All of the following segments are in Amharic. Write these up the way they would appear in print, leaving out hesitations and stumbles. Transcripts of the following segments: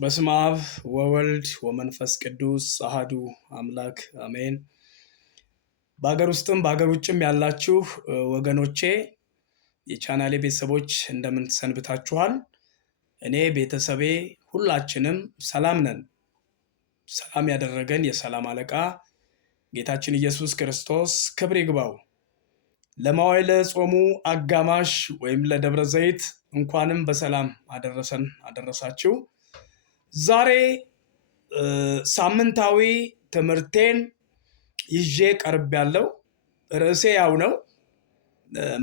በስመ አብ ወወልድ ወመንፈስ ቅዱስ አሐዱ አምላክ አሜን። በአገር ውስጥም በአገር ውጭም ያላችሁ ወገኖቼ የቻናሌ ቤተሰቦች እንደምን ሰንብታችኋል? እኔ ቤተሰቤ ሁላችንም ሰላም ነን። ሰላም ያደረገን የሰላም አለቃ ጌታችን ኢየሱስ ክርስቶስ ክብር ይግባው። ለመዋዕለ ጾሙ አጋማሽ ወይም ለደብረ ዘይት እንኳንም በሰላም አደረሰን አደረሳችሁ። ዛሬ ሳምንታዊ ትምህርቴን ይዤ ቀርብ ያለው ርዕሴ ያው ነው፣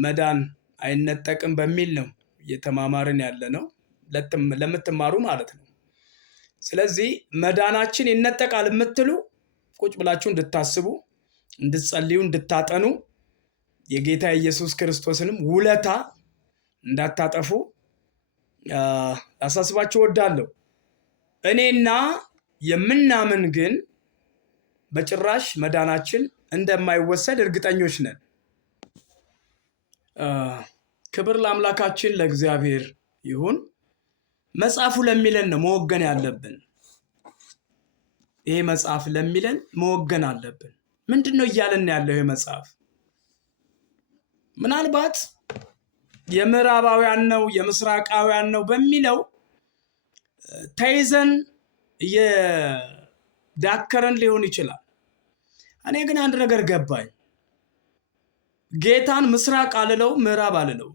መዳን አይነጠቅም በሚል ነው እየተማማርን ያለ ነው፣ ለምትማሩ ማለት ነው። ስለዚህ መዳናችን ይነጠቃል የምትሉ ቁጭ ብላችሁ እንድታስቡ፣ እንድትጸልዩ፣ እንድታጠኑ የጌታ ኢየሱስ ክርስቶስንም ውለታ እንዳታጠፉ ላሳስባችሁ እወዳለሁ። እኔና የምናምን ግን በጭራሽ መዳናችን እንደማይወሰድ እርግጠኞች ነን። ክብር ለአምላካችን ለእግዚአብሔር ይሁን። መጽሐፉ ለሚለን ነው መወገን ያለብን። ይሄ መጽሐፍ ለሚለን መወገን አለብን። ምንድን ነው እያለን ያለው ይሄ መጽሐፍ? ምናልባት የምዕራባውያን ነው የምስራቃውያን ነው በሚለው ተይዘን እየዳከረን ሊሆን ይችላል። እኔ ግን አንድ ነገር ገባኝ። ጌታን ምስራቅ አልለው ምዕራብ አልለው፣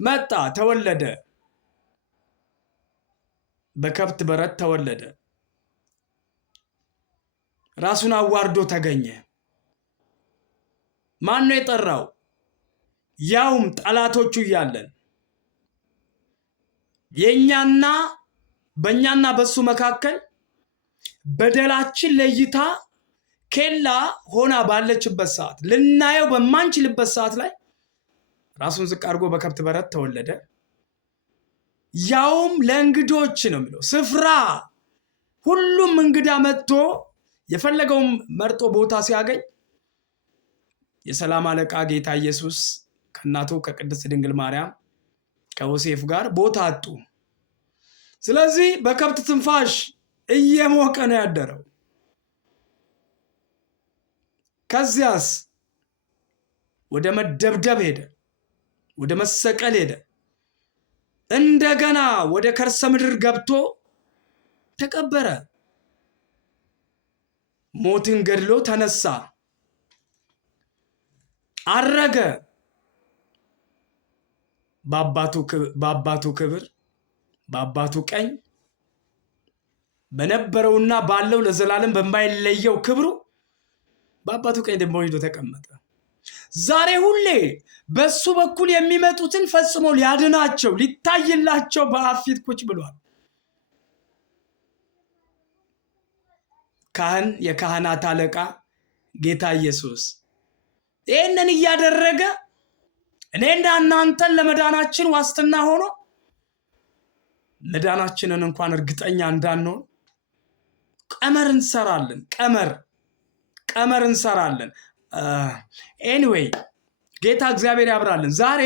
መጣ፣ ተወለደ፣ በከብት በረት ተወለደ፣ ራሱን አዋርዶ ተገኘ። ማን ነው የጠራው? ያውም ጠላቶቹ እያለን በእኛና በሱ መካከል በደላችን ለይታ ኬላ ሆና ባለችበት ሰዓት፣ ልናየው በማንችልበት ሰዓት ላይ ራሱን ዝቅ አድርጎ በከብት በረት ተወለደ። ያውም ለእንግዶች ነው የሚለው ስፍራ። ሁሉም እንግዳ መጥቶ የፈለገውን መርጦ ቦታ ሲያገኝ የሰላም አለቃ ጌታ ኢየሱስ ከእናቱ ከቅድስት ድንግል ማርያም ከዮሴፍ ጋር ቦታ አጡ። ስለዚህ በከብት ትንፋሽ እየሞቀ ነው ያደረው። ከዚያስ ወደ መደብደብ ሄደ፣ ወደ መሰቀል ሄደ። እንደገና ወደ ከርሰ ምድር ገብቶ ተቀበረ። ሞትን ገድሎ ተነሳ፣ አረገ። በአባቱ ክብር በአባቱ ቀኝ በነበረውና ባለው ለዘላለም በማይለየው ክብሩ በአባቱ ቀኝ ደግሞ ሄዶ ተቀመጠ። ዛሬ ሁሌ በሱ በኩል የሚመጡትን ፈጽሞ ሊያድናቸው ሊታይላቸው በአብ ፊት ቁጭ ብሏል። ካህን፣ የካህናት አለቃ ጌታ ኢየሱስ ይህንን እያደረገ እኔና እናንተን ለመዳናችን ዋስትና ሆኖ መዳናችንን እንኳን እርግጠኛ እንዳንሆን ቀመር እንሰራለን። ኤኒዌይ ጌታ እግዚአብሔር ያብራልን። ዛሬ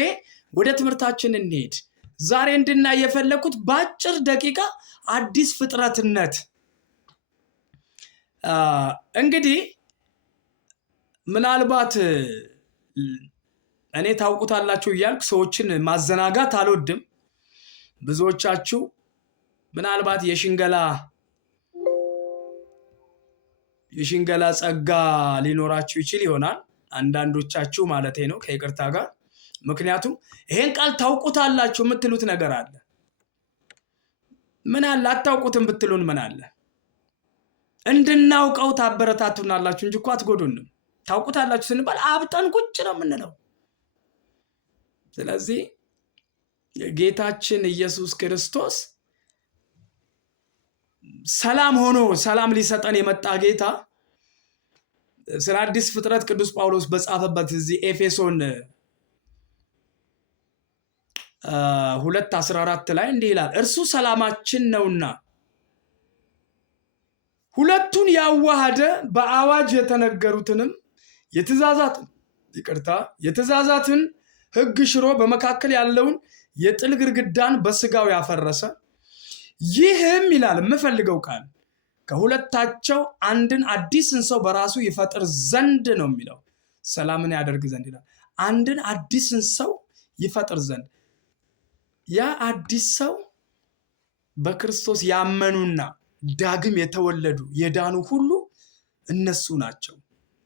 ወደ ትምህርታችን እንሄድ። ዛሬ እንድናይ የፈለኩት በአጭር ደቂቃ አዲስ ፍጥረትነት። እንግዲህ ምናልባት እኔ ታውቁታላችሁ እያልኩ ሰዎችን ማዘናጋት አልወድም። ብዙዎቻችሁ ምናልባት የሽንገላ ጸጋ ሊኖራችሁ ይችል ይሆናል። አንዳንዶቻችሁ ማለቴ ነው፣ ከይቅርታ ጋር። ምክንያቱም ይሄን ቃል ታውቁታላችሁ የምትሉት ነገር አለ። ምን አለ አታውቁትም ብትሉን ምን አለ? እንድናውቀው ታበረታቱናላችሁ እንጂ እኮ አትጎዱንም። ታውቁታላችሁ ስንባል አብጠን ቁጭ ነው የምንለው። ስለዚህ ጌታችን ኢየሱስ ክርስቶስ ሰላም ሆኖ ሰላም ሊሰጠን የመጣ ጌታ ስለ አዲስ ፍጥረት ቅዱስ ጳውሎስ በጻፈበት እዚህ ኤፌሶን 2:14 ላይ እንዲህ ይላል፣ እርሱ ሰላማችን ነውና ሁለቱን ያዋሃደ በአዋጅ የተነገሩትንም የትእዛዛትን ሕግ ሽሮ በመካከል ያለውን የጥል ግድግዳን በስጋው ያፈረሰ ይህም ይላል የምፈልገው ቃል ከሁለታቸው አንድን አዲስን ሰው በራሱ ይፈጥር ዘንድ ነው የሚለው። ሰላምን ያደርግ ዘንድ ይላል። አንድን አዲስን ሰው ይፈጥር ዘንድ። ያ አዲስ ሰው በክርስቶስ ያመኑና ዳግም የተወለዱ የዳኑ ሁሉ እነሱ ናቸው።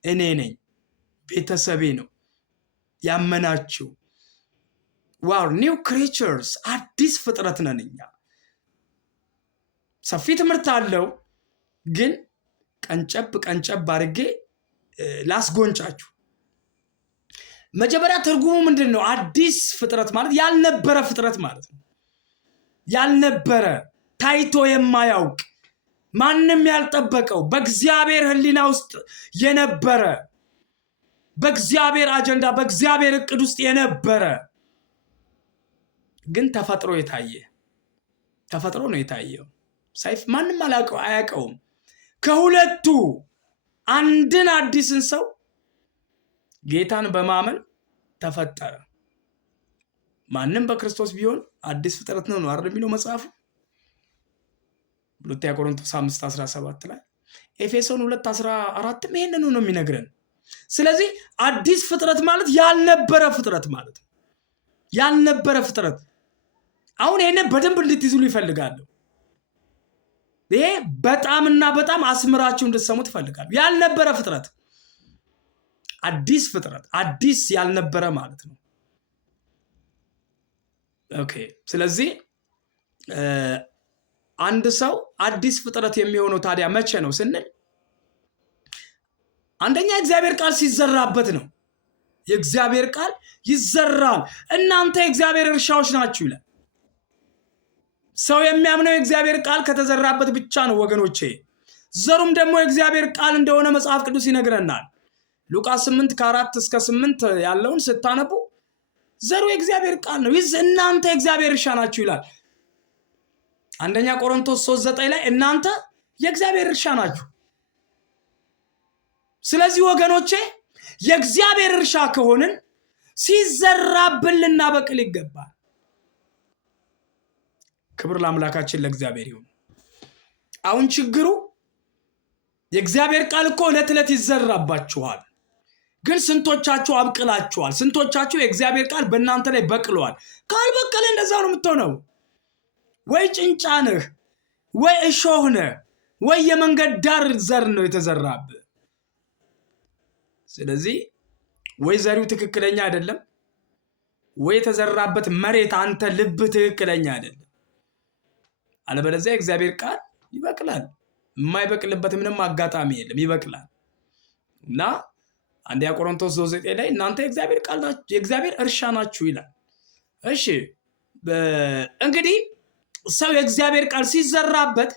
እኔ ነኝ፣ ቤተሰቤ ነው ያመናችሁ። ዋው ኒው ክሬቸርስ፣ አዲስ ፍጥረት ነን እኛ። ሰፊ ትምህርት አለው፣ ግን ቀንጨብ አድርጌ ላስጎንጫችሁ። መጀመሪያ ትርጉሙ ምንድን ነው? አዲስ ፍጥረት ማለት ያልነበረ ፍጥረት ማለት ነው። ያልነበረ፣ ታይቶ የማያውቅ፣ ማንም ያልጠበቀው፣ በእግዚአብሔር ሕሊና ውስጥ የነበረ፣ በእግዚአብሔር አጀንዳ፣ በእግዚአብሔር እቅድ ውስጥ የነበረ ግን ተፈጥሮ ነው የታየው። ሰይፍ ማንም አያውቀውም። ከሁለቱ አንድን አዲስን ሰው ጌታን በማመን ተፈጠረ። ማንም በክርስቶስ ቢሆን አዲስ ፍጥረት ነው አይደል የሚለው መጽሐፉ። ሁለተኛ ቆሮንቶስ 5:17 ላይ፣ ኤፌሶን 2:14 ይሄንን ነው የሚነግረን። ስለዚህ አዲስ ፍጥረት ማለት ያልነበረ ፍጥረት ማለት ነው። ያልነበረ ፍጥረት። አሁን ይሄንን በደንብ እንድትይዙ ይፈልጋሉ። ይሄ በጣምና በጣም አስምራችሁ እንድትሰሙ ትፈልጋሉ። ያልነበረ ፍጥረት፣ አዲስ ፍጥረት፣ አዲስ ያልነበረ ማለት ነው። ኦኬ። ስለዚህ አንድ ሰው አዲስ ፍጥረት የሚሆነው ታዲያ መቼ ነው ስንል፣ አንደኛ የእግዚአብሔር ቃል ሲዘራበት ነው። የእግዚአብሔር ቃል ይዘራል። እናንተ የእግዚአብሔር እርሻዎች ናችሁ ይላል። ሰው የሚያምነው የእግዚአብሔር ቃል ከተዘራበት ብቻ ነው ወገኖቼ። ዘሩም ደግሞ የእግዚአብሔር ቃል እንደሆነ መጽሐፍ ቅዱስ ይነግረናል። ሉቃስ 8:4-8 ያለውን ስታነቡ ዘሩ የእግዚአብሔር ቃል ነው። እናንተ የእግዚአብሔር እርሻ ናችሁ ይላል። አንደኛ ቆሮንቶስ 3:9 ላይ እናንተ የእግዚአብሔር እርሻ ናችሁ። ስለዚህ ወገኖቼ የእግዚአብሔር እርሻ ከሆንን ሲዘራብን ልናበቅል ይገባል። ክብር ለአምላካችን ለእግዚአብሔር ይሁን። አሁን ችግሩ የእግዚአብሔር ቃል እኮ ዕለት ዕለት ይዘራባችኋል፣ ግን ስንቶቻችሁ አብቅላችኋል? ስንቶቻችሁ የእግዚአብሔር ቃል በእናንተ ላይ በቅለዋል? ካልበቀለ እንደዛ ነው የምትሆነው። ወይ ጭንጫ ነህ፣ ወይ እሾህ ነህ፣ ወይ የመንገድ ዳር ዘር ነው የተዘራብህ። ስለዚህ ወይ ዘሪው ትክክለኛ አይደለም፣ ወይ የተዘራበት መሬት አንተ ልብህ ትክክለኛ አይደለም። አለበለዚያ የእግዚአብሔር ቃል ይበቅላል። የማይበቅልበት ምንም አጋጣሚ የለም፣ ይበቅላል። እና አንደኛ ቆሮንቶስ 3:9 ላይ እናንተ የእግዚአብሔር ቃል ናችሁ፣ የእግዚአብሔር እርሻ ናችሁ ይላል። እሺ እንግዲህ ሰው የእግዚአብሔር ቃል ሲዘራበት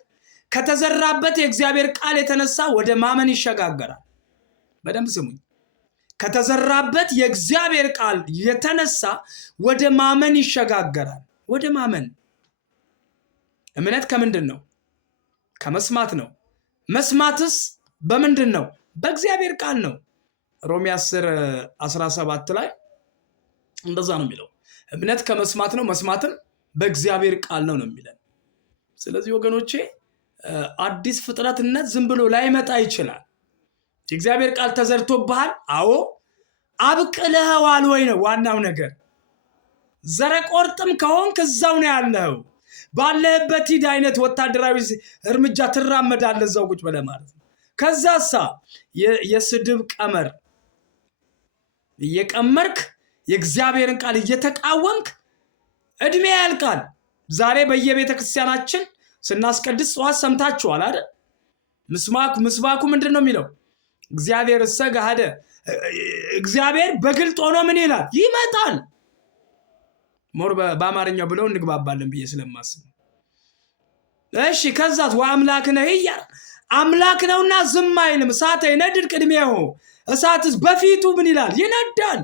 ከተዘራበት የእግዚአብሔር ቃል የተነሳ ወደ ማመን ይሸጋገራል። በደንብ ስሙኝ። ከተዘራበት የእግዚአብሔር ቃል የተነሳ ወደ ማመን ይሸጋገራል። ወደ ማመን። እምነት ከምንድን ነው? ከመስማት ነው። መስማትስ በምንድን ነው? በእግዚአብሔር ቃል ነው። ሮሜ 10:17 ላይ እንደዛ ነው የሚለው። እምነት ከመስማት ነው፣ መስማትም በእግዚአብሔር ቃል ነው የሚለን። ስለዚህ ወገኖቼ አዲስ ፍጥረትነት ዝም ብሎ ላይመጣ ይችላል። የእግዚአብሔር ቃል ተዘርቶብሃል። አዎ። አብቅለኸዋል ወይ ነው ዋናው ነገር። ዘረቆርጥም ከሆንክ እዛው ነው ያለኸው። ባለህበት ሂድ አይነት ወታደራዊ እርምጃ ትራመዳለህ እዛው ቁጭ ብለህ ማለት ነው። ከዛሳ የስድብ ቀመር እየቀመርክ የእግዚአብሔርን ቃል እየተቃወምክ እድሜ ያልቃል። ዛሬ በየቤተ ክርስቲያናችን ስናስቀድስ ጠዋት ሰምታችኋል አይደል? ምስባኩ ምንድን ነው የሚለው? እግዚአብሔር እሰጋደ፣ እግዚአብሔር በግልጥ ሆኖ ምን ይላል? ይመጣል። ሞር በአማርኛው ብለው እንግባባለን ብዬ ስለማስብ። እሺ ከዛት ወአምላክ ነህ እያለ አምላክ ነውና ዝም አይልም። እሳተ ይነድድ ቅድሜሁ፣ እሳትስ በፊቱ ምን ይላል? ይነዳል።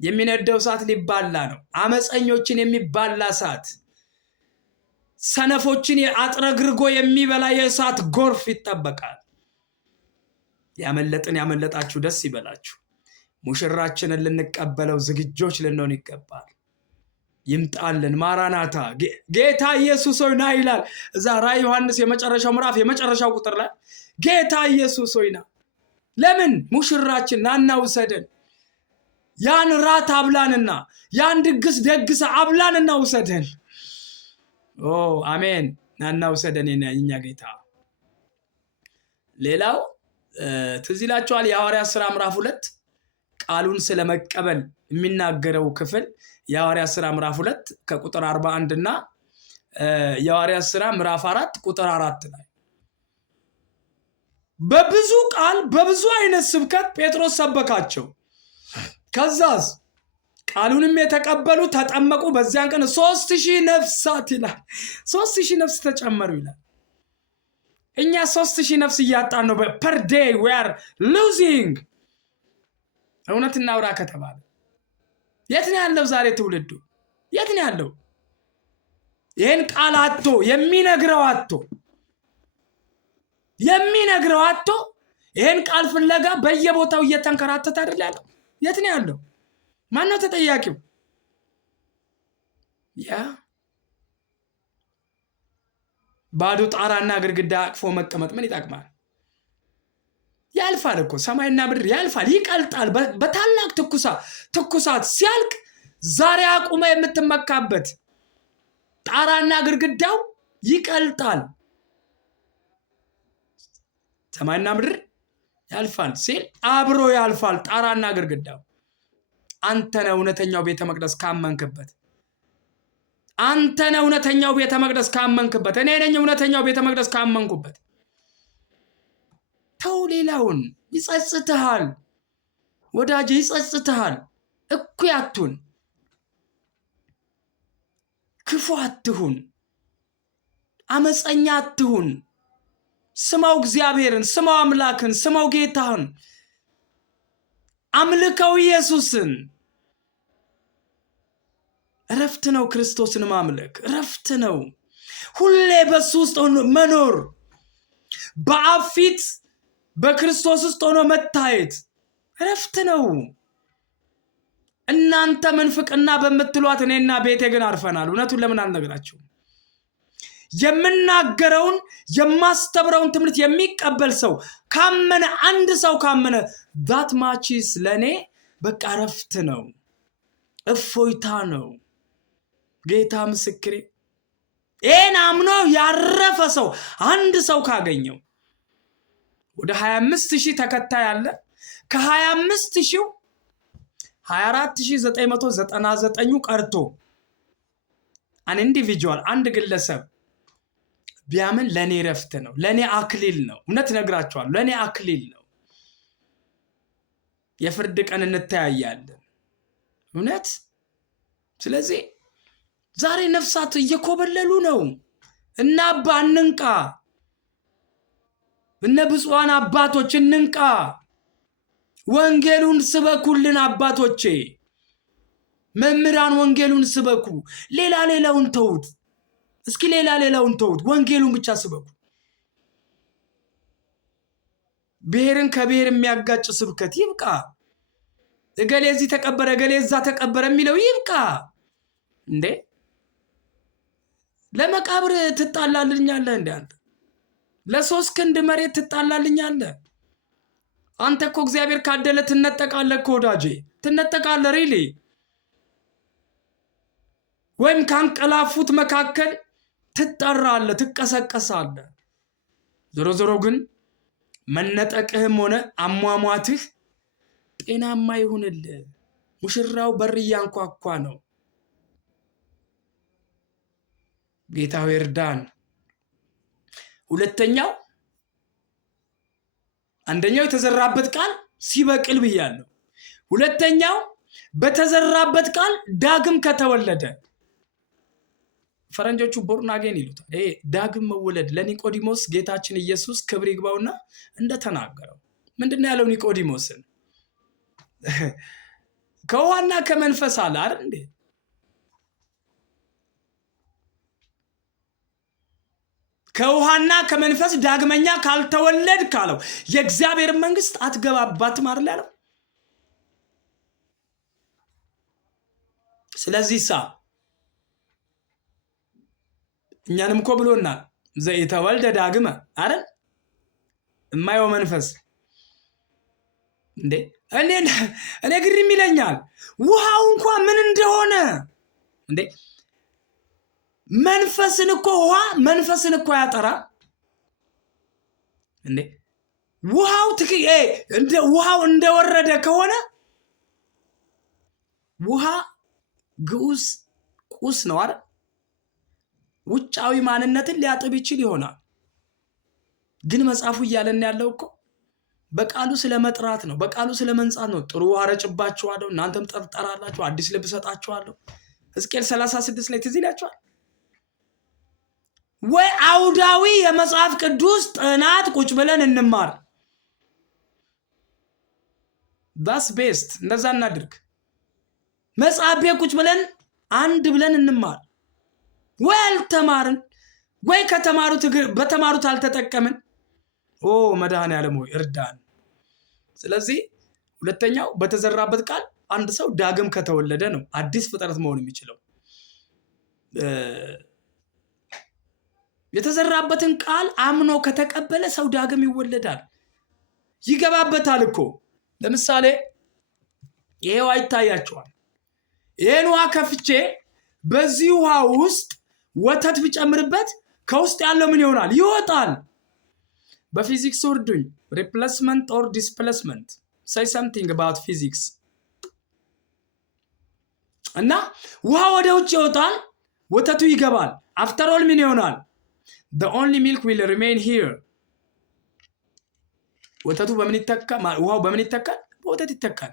የሚነደው እሳት ሊባላ ነው። አመፀኞችን የሚባላ እሳት፣ ሰነፎችን አጥረግርጎ የሚበላ የእሳት ጎርፍ ይጠበቃል። ያመለጣችሁ ደስ ይበላችሁ። ሙሽራችንን ልንቀበለው ዝግጆች ልንሆን ይገባል። ይምጣልን። ማራናታ ጌታ ኢየሱስ ሆይ ና ይላል እዛ ራዕይ ዮሐንስ የመጨረሻው ምዕራፍ የመጨረሻው ቁጥር ላይ ጌታ ኢየሱስ ሆይ ና። ለምን? ሙሽራችን ናና ውሰደን፣ ያን ራት አብላንና ያን ድግስ ደግሰ አብላንና ውሰደን። ኦ አሜን። ናና ውሰደን የኛ ጌታ። ሌላው ትዝ ይላችኋል የሐዋርያት ሥራ ምዕራፍ 2 ቃሉን ስለመቀበል የሚናገረው ክፍል የሐዋርያት ሥራ ምዕራፍ 2 ከቁጥር 41 እና የሐዋርያት ሥራ ምዕራፍ 4 ቁጥር 4 ላይ በብዙ ቃል በብዙ አይነት ስብከት ጴጥሮስ ሰበካቸው። ከዛስ ቃሉንም የተቀበሉ ተጠመቁ። በዚያን ቀን 3000 ነፍሳት ይላል 3000 ነፍስ ተጨመሩ ይላል። እኛ 3000 ነፍስ እያጣን ነው። per day we are losing። እውነት እናውራ ከተባለ የት ነው ያለው ዛሬ ትውልዱ? የት ነው ያለው? ይሄን ቃል አጥቶ የሚነግረው አጥቶ ይሄን ቃል ፍለጋ በየቦታው እየተንከራተተ አይደል ያለው? የት ነው ያለው? ማን ነው ተጠያቂው? ባዶ ጣራና ግድግዳ አቅፎ መቀመጥ ምን ይጠቅማል? ያልፋል እኮ ሰማይና ምድር ያልፋል፣ ይቀልጣል። በታላቅ ትኩሳት ሲያልቅ ዛሬ አቁመ የምትመካበት ጣራና ግድግዳው ይቀልጣል። ሰማይና ምድር ያልፋል ሲል አብሮ ያልፋል ጣራና ግድግዳው። አንተ ነህ እውነተኛው ቤተ መቅደስ ካመንክበት፣ አንተ ነህ እውነተኛው ቤተ መቅደስ ካመንክበት፣ እኔ ነኝ እውነተኛው ቤተ መቅደስ ካመንኩበት። ተው ሌላውን። ይጸጽትሃል ወዳጅ፣ ይጸጽትሃል። እኩይ አትሁን፣ ክፉ አትሁን፣ አመፀኛ አትሁን። ስማው እግዚአብሔርን፣ ስማው አምላክን፣ ስማው ጌታህን፣ አምልከው ኢየሱስን። እረፍት ነው ክርስቶስን ማምለክ፣ እረፍት ነው። ሁሌ በሱ ውስጥ መኖር፣ በአብ ፊት በክርስቶስ ውስጥ ሆኖ መታየት እረፍት ነው። እናንተ መንፍቅና በምትሏት እኔና ቤቴ ግን አርፈናል። እውነቱን ለምን አልነግራችሁም? የምናገረውን የማስተምረውን ትምህርት የሚቀበል ሰው ካመነ፣ አንድ ሰው ካመነ that much is ለኔ በቃ እረፍት ነው፣ እፎይታ ነው። ጌታ ምስክሬ። ይህን አምኖ ያረፈ ሰው አንድ ሰው ካገኘው ወደ 25000 ተከታይ አለ። ከ25000 24999 ቀርቶ አን ኢንዲቪጁዋል አንድ ግለሰብ ቢያምን ለኔ ረፍት ነው፣ ለኔ አክሊል ነው። እውነት ነግራቸዋለሁ፣ ለኔ አክሊል ነው። የፍርድ ቀን እንተያያለን። እውነት። ስለዚህ ዛሬ ነፍሳት እየኮበለሉ ነው። እና አባ እንንቃ፣ እነ ብፁዓን አባቶች እንንቃ። ወንጌሉን ስበኩልን አባቶቼ፣ መምህራን ወንጌሉን ስበኩ። ሌላውን ተውት። እስኪ ሌላውን ተውት፣ ወንጌሉን ብቻ ስበኩ። ብሔርን ከብሔር የሚያጋጭ ስብከት ይብቃ። እገሌ እዚህ ተቀበረ፣ እገሌ እዛ ተቀበረ የሚለው ይብቃ። እንዴ ለመቃብር ትጣላልኛለህ? እንዴ አንተ ለ3 ክንድ መሬት ትጣላልኛለህ? አንተ እኮ እግዚአብሔር ካደለ ትነጠቃለህ እኮ ወዳጄ፣ ትነጠቃለህ። ሪሊ ወይም ካንቀላፉት መካከል ትጠራለህ፣ ትቀሰቀሳለህ። ዞሮ ግን መነጠቅህም ሆነ አሟሟትህ ጤናማ ይሁንልህ። ሙሽራው በር እያንኳኳ ነው። ጌታው ይርዳን። ሁለተኛው አንደኛው የተዘራበት ቃል ሲበቅል ብያለሁ። ሁለተኛው በተዘራበት ቃል ዳግም ከተወለደ፣ ፈረንጆቹ ቦርን አጌን ይሉታል። ይሄ ዳግም መወለድ ለኒቆዲሞስ ጌታችን ኢየሱስ ክብር ይግባውና እንደተናገረው ምንድነው ያለው? ኒቆዲሞስን ከውሃና ከመንፈስ አለ አይደል እንዴ? ከውሃና ከመንፈስ ዳግመኛ ካልተወለድ ካለው የእግዚአብሔር መንግስት አትገባባትም አይደል ያለው? ስለዚህ እኛንም እኮ ብሎናል። ዘኢተወልደ ዳግመ አይደል? እማየው መንፈስ እንዴ እኔ ግርም ይለኛል። ውሃው እንኳን ምን እንደሆነ እንዴ መንፈስን እኮ ውሃ መንፈስን እኮ ያጠራ እንዴ ውሃው እንደወረደ ከሆነ ውሃ ግዑዝ ቁስ ነው አይደል? ውጫዊ ማንነትን ሊያጥብ ይችል ይሆናል። ግን መጽሐፉ እያለን ያለው እኮ በቃሉ ስለመጥራት ነው። በቃሉ ስለመንጻት ነው። ጥሩ ውሃ ረጭባችኋለሁ እናንተም ጠርጠራላችሁ፣ አዲስ ልብ ሰጣችኋለሁ። ሕዝቅኤል 36 ላይ ትዝ ይላችኋል ወይ? አውዳዊ የመጽሐፍ ቅዱስ ጥናት ቁጭ ብለን እንማር። ዳስ ቤስት። እንደዛ እናድርግ። መጽሐፍ ቤት ቁጭ ብለን አንድ ብለን እንማር። ወይ አልተማርን ወይ በተማሩት አልተጠቀምን። መድኃኔዓለም ሆይ እርዳን። ስለዚህ ሁለተኛው በተዘራበት ቃል አንድ ሰው ዳግም ከተወለደ ነው አዲስ ፍጥረት መሆን የሚችለው። የተዘራበትን ቃል አምኖ ከተቀበለ ሰው ዳግም ይወለዳል፣ ይገባበታል እኮ። ለምሳሌ ይሄ ውሃ ይታያቸዋል። ይሄን ውሃ ከፍቼ በዚህ ውሃ ውስጥ ወተት ብጨምርበት ከውስጥ ያለው ምን ይሆናል? ይወጣል። በፊዚክስ ወርዱኝ። ሪፕሌስመንት ኦር ዲስፕሌስመንት say something about physics። እና ውሃ ወደ ውጭ ይወጣል፣ ወተቱ ይገባል። አፍተር ኦል ምን ይሆናል? the only milk will remain here። ወተቱ በምን ይተካል? ውሃው በምን ይተካል? በወተት ይተካል።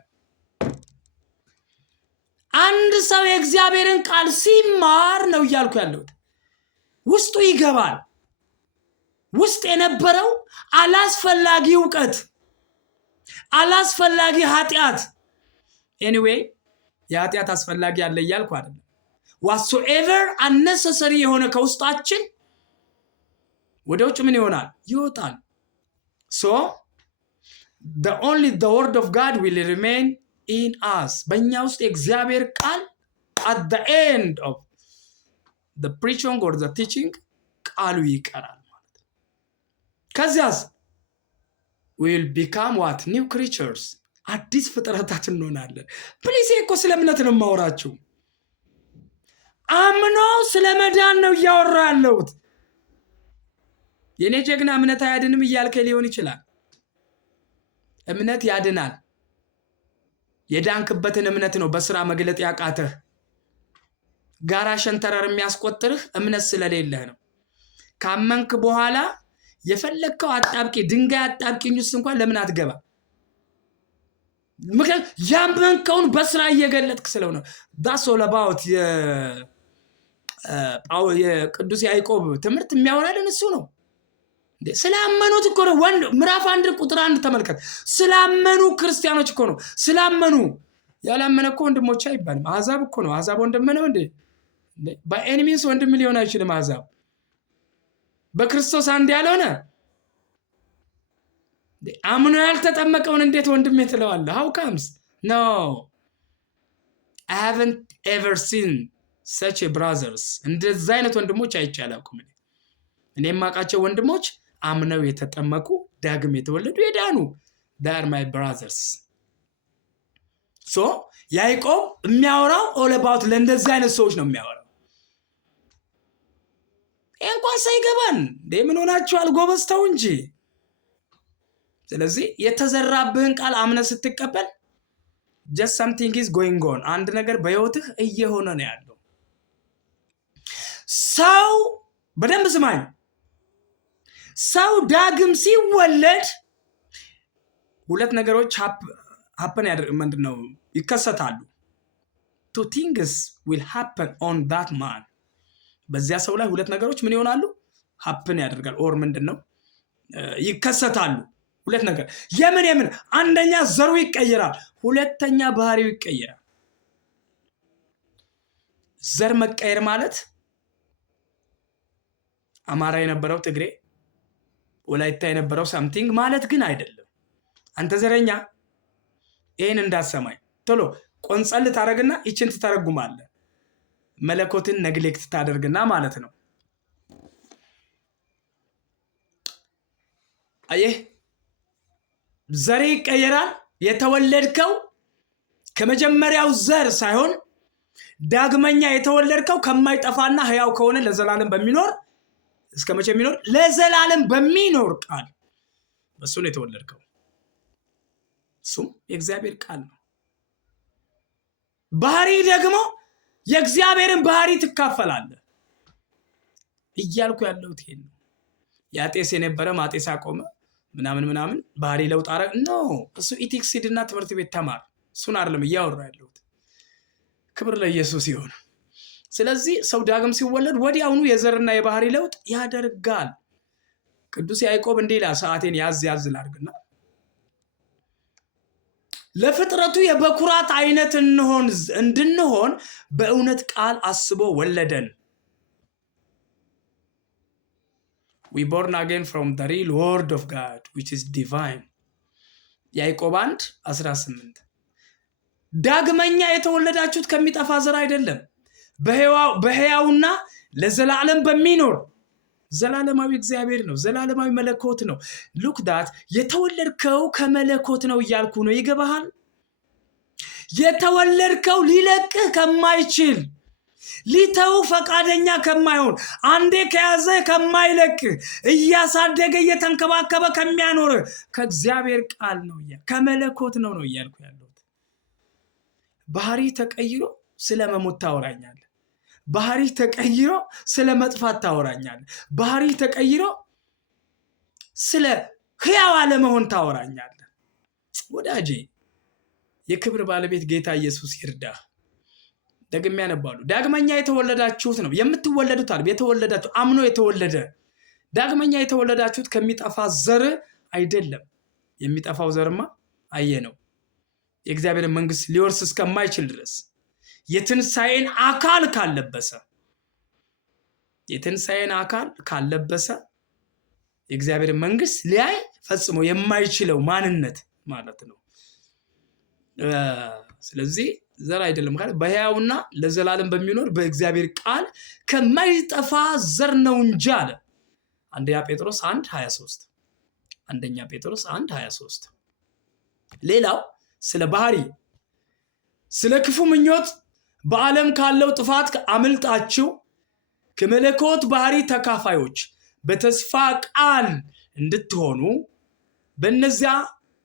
አንድ ሰው የእግዚአብሔርን ቃል ሲማር ነው እያልኩ ያለሁት። ውስጡ ይገባል። ውስጥ የነበረው አላስፈላጊ እውቀት፣ አላስፈላጊ ኃጢአት። ኤኒዌይ የኃጢአት አስፈላጊ አለ እያልኩ አይደለም። whatsoever unnecessary የሆነ ከውስጣችን ወደ ውጭ ምን ይሆናል? ይወጣል። so the word of God will remain in us። በእኛ ውስጥ የእግዚአብሔር ቃል at the end of the preaching or the teaching ቃሉ ይቀራል ማለት ነው። ከዚያስ we will become what? new creatures። አዲስ ፍጥረታት እንሆናለን። ፕሊስ እኮ ስለ እምነት ነው የማወራችሁ። አምኖ ስለ መዳን ነው እያወራ ያለሁት። የኔ ጀግና እምነት አያድንም እያልከ ሊሆን ይችላል። እምነት ያድናል። የዳንክበትን እምነት ነው በስራ መግለጥ ያቃተህ። ጋራ ሸንተረር የሚያስቆጥርህ እምነት ስለሌለህ ነው። ካመንክ በኋላ የፈለግከው ድንጋይ አጣብቂኝ ውስጥ እንኳን ለምን አትገባ? ምክንያቱም ያመንከውን በስራ እየገለጥክ ስለሆነ። that's all about የቅዱስ ያዕቆብ ትምህርት የሚያወራልን እሱ ነው። ስላመኑት እኮ ነው። ምዕራፍ 1 ቁጥር 1 ተመልከት። ስላመኑ ክርስቲያኖች እኮ ነው። ስላመኑ። ያላመነ እኮ ወንድሞች አይባልም። አሕዛብ እኮ ነው። አሕዛብ ወንድም ነው እንዴ? በኤኒሚንስ ወንድም ሊሆን አይችልም። አሕዛብ በክርስቶስ አንድ ያልሆነ አምኖ ያልተጠመቀውን እንዴት ወንድሜ ትለዋለህ? how comes? no, I haven't ever seen such a brothers። እንደዛ አይነት ወንድሞች አይቻላኩም። እኔ የማውቃቸው ወንድሞች አምነው የተጠመቁ ዳግም የተወለዱ የዳኑ they are my brothers። so ያዕቆብ የሚያወራው all about ለእንደዚህ አይነት ሰዎች ነው የሚያወራው። እንኳን ሳይገባን ምን ሆናችኋል ጎበዝ ተው እንጂ። ስለዚህ የተዘራብህን ቃል አምነህ ስትቀበል just something is going on። አንድ ነገር በሕይወትህ እየሆነ ነው ያለው። ሰው በደንብ ስማኝ። ሰው ዳግም ሲወለድ ሁለት ነገሮች ምንድነው ይከሰታሉ። two things will happen on that man። በዚያ ሰው ላይ ሁለት ነገሮች ምን ይሆናሉ? happen ያደርጋል። ኦር ምንድነው ይከሰታሉ። ሁለት ነገር የምን አንደኛ ዘሩ ይቀየራል፣ ሁለተኛ ባህሪው ይቀየራል። ዘር መቀየር ማለት አማራ የነበረው ትግሬ፣ ወላይታ የነበረው ሳምቲንግ ማለት ግን አይደለም። አንተ ዘረኛ ይሄን እንዳሰማኝ ቶሎ ቆንጸል ታረግና ይችን ትተረጉማለህ። መለኮትን ነግሌክት ታደርግና ማለት ነው። አየህ ዘሬ ይቀየራል። የተወለድከው ከመጀመሪያው ዘር ሳይሆን ዳግመኛ የተወለድከው ከማይጠፋና ሕያው ከሆነ ለዘላለም በሚኖር እስከ መቼ የሚኖር ለዘላለም በሚኖር ቃል በሱ ነው የተወለድከው። እሱም የእግዚአብሔር ቃል ነው። ባህሪ ደግሞ የእግዚአብሔርን ባህሪ ትካፈላለህ እያልኩ ያለሁት ይሄን ነው። ያጤስ የነበረ ማጤስ አቆመ ምናምን ባህሪ ለውጥ አረ ኖ እሱ ኢቲክስ ሂድና ትምህርት ቤት ተማር። እሱን አይደለም እያወራ ያለሁት። ክብር ለኢየሱስ ይሁን። ስለዚህ ሰው ዳግም ሲወለድ ወዲያውኑ የዘርና የባህሪ ለውጥ ያደርጋል። ቅዱስ ያዕቆብ እንዲህ ይላል፣ ሰዓቴን ያዝ ላድርግና ለፍጥረቱ የበኩራት አይነት እንድንሆን በእውነት ቃል አስቦ ወለደን። We born again from the real word of God which is divine. ያዕቆብ 1:18 ዳግመኛ የተወለዳችሁት ከሚጠፋ ዘር አይደለም በሕያውና ለዘላለም በሚኖር ዘላለማዊ እግዚአብሔር ነው። ዘላለማዊ መለኮት ነው። ሉክ ዳት የተወለድከው ከመለኮት ነው እያልኩ ነው። ይገባሃል? የተወለድከው ሊለቅህ ከማይችል ሊተው ፈቃደኛ ከማይሆን አንዴ ከያዘ ከማይለቅ እያሳደገ እየተንከባከበ ከሚያኖር ከእግዚአብሔር ቃል ነው ከመለኮት ነው እያልኩ ያለሁት። ባህሪ ተቀይሮ ስለ መሞት ታወራኛለህ። ባህሪ ተቀይሮ ስለ መጥፋት ታወራኛለህ። ባህሪ ተቀይሮ ስለ ሕያው አለመሆን ታወራኛለህ። ወዳጄ የክብር ባለቤት ጌታ ኢየሱስ ይርዳህ። ደግሜ ያነባሉ። ዳግመኛ የተወለዳችሁት ነው የምትወለዱት አለ። የተወለዳችሁ አምኖ የተወለደ ዳግመኛ የተወለዳችሁት ከሚጠፋ ዘር አይደለም። የሚጠፋው ዘርማ አየነው የእግዚአብሔር መንግስት ሊወርስ እስከማይችል ድረስ የትንሣኤን አካል ካለበሰ የእግዚአብሔር መንግስት ሊያይ ፈጽሞ የማይችለው ማንነት ማለት ነው። ስለዚህ ዘር አይደለም ካለ በሕያውና ለዘላለም በሚኖር በእግዚአብሔር ቃል ከማይጠፋ ዘር ነው እንጂ አለ። አንደኛ ጴጥሮስ 1:23 ሌላው ስለ ባህሪ ስለ ክፉ ምኞት በዓለም ካለው ጥፋት አምልጣችሁ ከመለኮት ባህሪ ተካፋዮች በተስፋ ቃል እንድትሆኑ በእነዚያ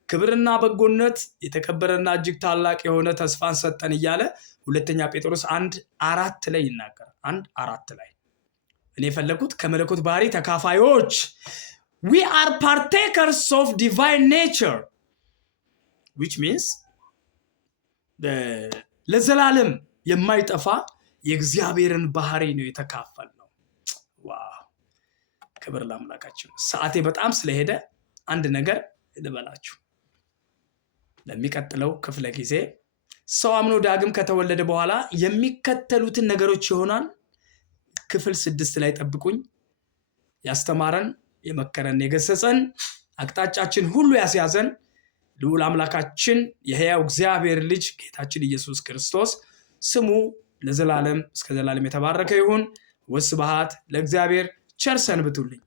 ክብርና በጎነት የተከበረና እጅግ ታላቅ የሆነ ተስፋን ሰጠን እያለ ሁለተኛ ጴጥሮስ 1:4 ላይ ይናገራል። 1:4 ላይ እኔ የፈለኩት ከመለኮት ባህሪ ተካፋዮች we are partakers of divine nature which means ለዘላለም የማይጠፋ የእግዚአብሔርን ባህሪ ነው የተካፈልነው። ዋው ክብር ለአምላካችን። ሰዓቴ በጣም ስለሄደ አንድ ነገር ልበላችሁ። ለሚቀጥለው ክፍለ ጊዜ ሰው አምኖ ዳግም ከተወለደ በኋላ የሚከተሉትን ነገሮች ይሆናል። ክፍል 6 ላይ ጠብቁኝ። ያስተማረን የመከረን የገሰጸን አቅጣጫችን ሁሉ ያስያዘን ልዑል አምላካችን የሕያው እግዚአብሔር ልጅ ጌታችን ኢየሱስ ክርስቶስ ስሙ ለዘላለም እስከ ዘላለም የተባረከ ይሁን። ወስብሐት ለእግዚአብሔር። ቸር ሰንብቱልኝ።